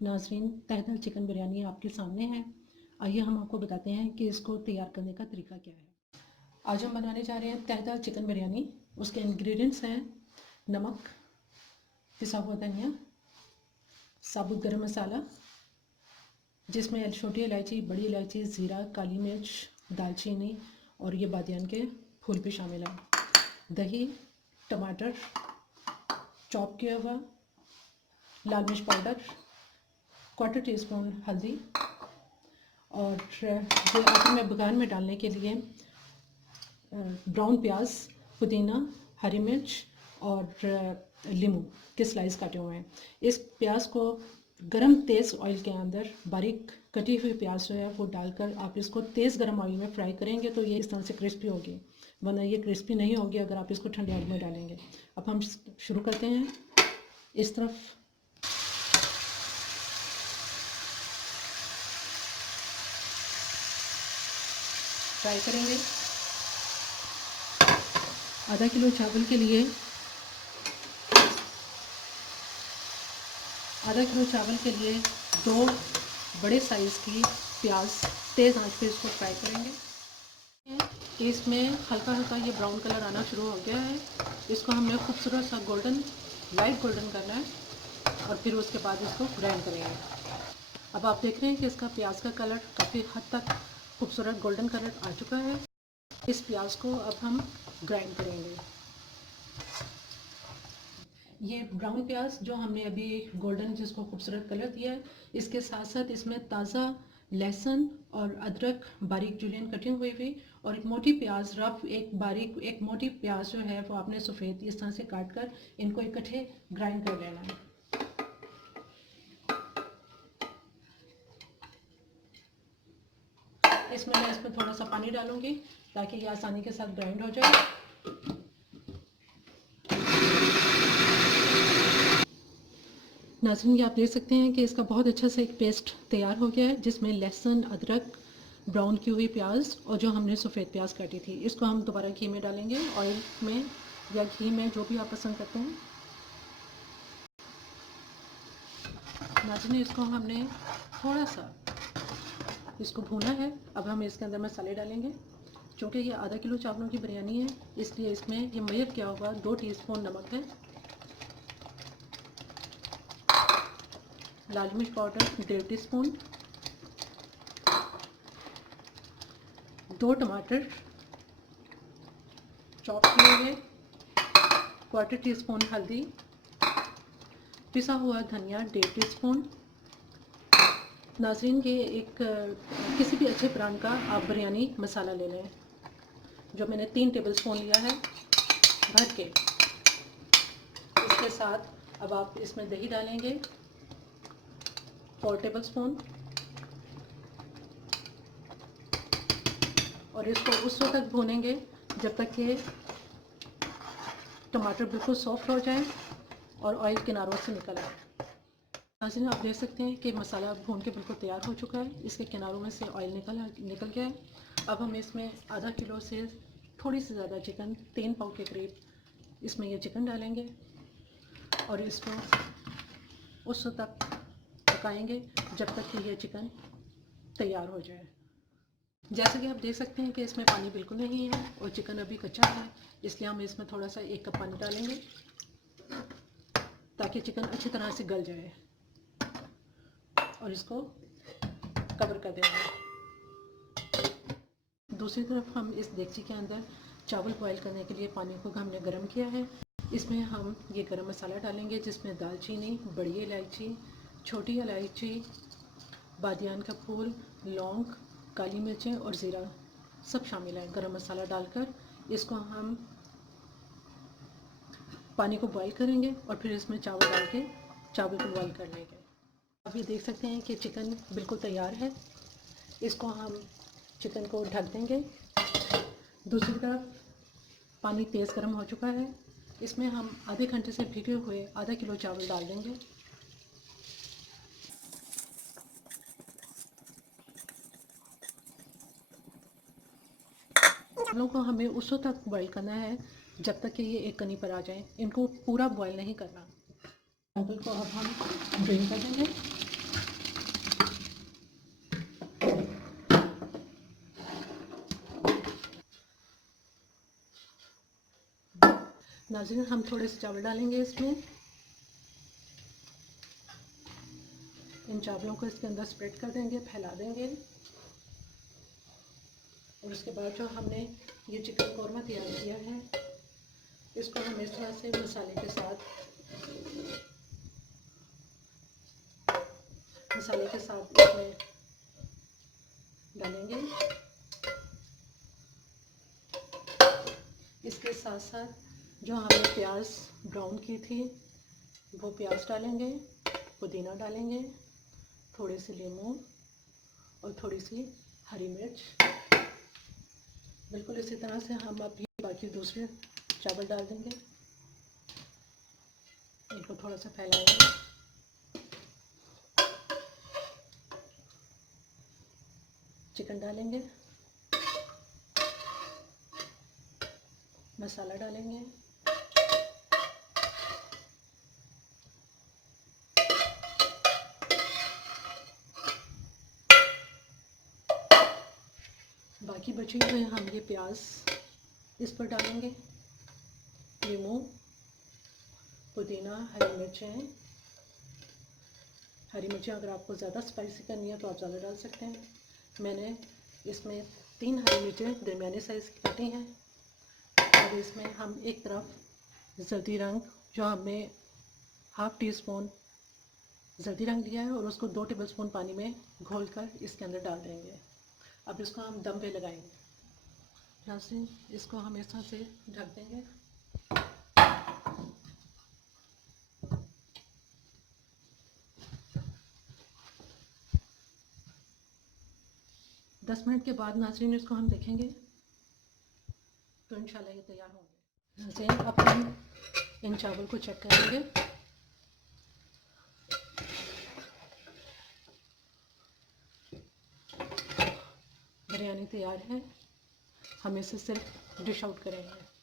नाज़रीन, तहदल चिकन बिरयानी आपके सामने है। आइए हम आपको बताते हैं कि इसको तैयार करने का तरीका क्या है। आज हम बनाने जा रहे हैं तहदल चिकन बिरयानी। उसके इंग्रेडिएंट्स हैं नमक, पिसा हुआ धनिया, साबुत गरम मसाला जिसमें छोटी इलायची, बड़ी इलायची, ज़ीरा, काली मिर्च, दालचीनी और ये बादियान के फूल भी शामिल हैं। दही, टमाटर, चॉप किया हुआ, लाल मिर्च पाउडर, 1/4 टीस्पून हल्दी और ये आखिर में बघार में डालने के लिए ब्राउन प्याज, पुदीना, हरी मिर्च और नींबू के स्लाइस काटे हुए हैं। इस प्याज को गरम तेज़ ऑयल के अंदर बारीक कटी हुई प्याज जो है वो डालकर आप इसको तेज़ गरम ऑयल में फ्राई करेंगे तो ये इस तरह से क्रिस्पी होगी, वरना ये क्रिस्पी नहीं होगी अगर आप इसको ठंडे ऑयल में डालेंगे। अब हम शुरू करते हैं। इस तरफ फ्राई करेंगे। आधा किलो चावल के लिए दो बड़े साइज़ की प्याज तेज़ आंच पे इसको फ्राई करेंगे। इसमें हल्का हल्का ये ब्राउन कलर आना शुरू हो गया है। इसको हमने खूबसूरत सा लाइट गोल्डन करना है और फिर उसके बाद इसको ग्राइंड करेंगे। अब आप देख रहे हैं कि इसका प्याज का कलर काफ़ी हद तक खूबसूरत गोल्डन कलर आ चुका है। इस प्याज को अब हम ग्राइंड करेंगे। ये ब्राउन प्याज जो हमने अभी गोल्डन जिसको खूबसूरत कलर दिया है, इसके साथ साथ इसमें ताज़ा लहसुन और अदरक बारीक जुलियन कटी हुई भी और एक मोटी प्याज एक मोटी प्याज जो है वो आपने सफ़ेद इस तरह से काट कर इनको इकट्ठे ग्राइंड कर लेना है। मैं इसमें थोड़ा सा पानी डालूंगी ताकि ये आसानी के साथ ग्राइंड हो जाए। नाज़रीन, ये आप देख सकते हैं कि इसका बहुत अच्छा सा एक पेस्ट तैयार हो गया है जिसमें लहसुन, अदरक, ब्राउन की हुई प्याज और जो हमने सफ़ेद प्याज काटी थी इसको हम दोबारा घी में डालेंगे, ऑयल में या घी में, जो भी आप पसंद करते हैं। नाज़रीन, इसको हमने थोड़ा सा इसको भूना है। अब हम इसके अंदर मसाले डालेंगे। चूँकि ये आधा किलो चावलों की बिरयानी है इसलिए इसमें ये मैद किया हुआ 2 टीस्पून नमक है, लाल मिर्च पाउडर 1.5 टीस्पून, 2 टमाटर चॉप किए हुए, 1/4 टीस्पून हल्दी, पिसा हुआ धनिया 1.5 टीस्पून। नाज़रीन, ये एक किसी भी अच्छे ब्रांड का आप बिरयानी मसाला ले लें, जो मैंने 3 टेबलस्पून लिया है भर के। इसके साथ अब आप इसमें दही डालेंगे 4 टेबलस्पून और इसको उस वक्त तक भूनेंगे जब तक कि टमाटर बिल्कुल सॉफ्ट हो जाए और ऑयल किनारों से निकल आए। नाज़रीन, आप देख सकते हैं कि मसाला भून के बिल्कुल तैयार हो चुका है। इसके किनारों में से ऑयल निकल गया है। अब हम इसमें आधा किलो से थोड़ी सी ज़्यादा चिकन, 3 पाव के करीब इसमें ये चिकन डालेंगे और इसको उस वक्त तक पकाएंगे जब तक कि ये चिकन तैयार हो जाए। जैसे कि आप देख सकते हैं कि इसमें पानी बिल्कुल नहीं है और चिकन अभी कच्चा है, इसलिए हम इसमें थोड़ा सा 1 कप पानी डालेंगे ताकि चिकन अच्छी तरह से गल जाए और इसको कवर कर देंगे। दूसरी तरफ हम इस देगची के अंदर चावल बॉईल करने के लिए पानी को हमने गर्म किया है। इसमें हम ये गरम मसाला डालेंगे जिसमें दालचीनी, बड़ी इलायची, छोटी इलायची, बादियान का फूल, लौंग, काली मिर्चें और ज़ीरा सब शामिल है। गरम मसाला डालकर इसको हम पानी को बॉईल करेंगे और फिर इसमें चावल डाल के चावल को बॉईल कर लेंगे। अब ये देख सकते हैं कि चिकन बिल्कुल तैयार है। इसको हम चिकन को ढक देंगे। दूसरी तरफ पानी तेज़ गर्म हो चुका है। इसमें हम आधे घंटे से भिगे हुए आधा किलो चावल डाल देंगे। चावलों को हमें उस वक्त तक बॉईल करना है जब तक कि ये एक कनी पर आ जाए। इनको पूरा बॉईल नहीं करना। चावल को अब हम ड्रेन कर देंगे। नाज़रीन हम थोड़े से चावल डालेंगे इसमें। इन चावलों को इसके अंदर स्प्रेड कर देंगे, फैला देंगे। और उसके बाद जो हमने ये चिकन कौरमा तैयार किया है, इसको हम इस तरह से मसाले के साथ इसमें डालेंगे। इसके साथ साथ जो हमने प्याज ब्राउन की थी वो प्याज डालेंगे, पुदीना डालेंगे, थोड़े से लीमू और थोड़ी सी हरी मिर्च। बिल्कुल इसी तरह से हम अभी बाकी दूसरे चावल डाल देंगे। इनको थोड़ा सा फैलाएंगे। चिकन डालेंगे, मसाला डालेंगे, बाकी बचे हुए हम ये प्याज इस पर डालेंगे, लीमू, पुदीना, हरी मिर्चें। हरी मिर्चें अगर आपको ज़्यादा स्पाइसी करनी है तो आप ज़्यादा डाल सकते हैं। मैंने इसमें 3 हरी मिर्चें दरमियाने साइज़ की काटी हैं। अब इसमें हम एक तरफ जर्दी रंग, जो हमने ½ टीस्पून जर्दी रंग लिया है, और उसको 2 टेबलस्पून पानी में घोलकर इसके अंदर डाल देंगे। अब इसको हम दम पे लगाएंगे। यहाँ से इसको हम इस तरह से ढक देंगे। 10 मिनट के बाद नाज़रीन इसको हम देखेंगे तो इंशाल्लाह ये तैयार होंगे। नाज़रीन अब हम इन चावल को चेक करेंगे। बिरयानी तैयार है। हम इसे सिर्फ डिश आउट करेंगे।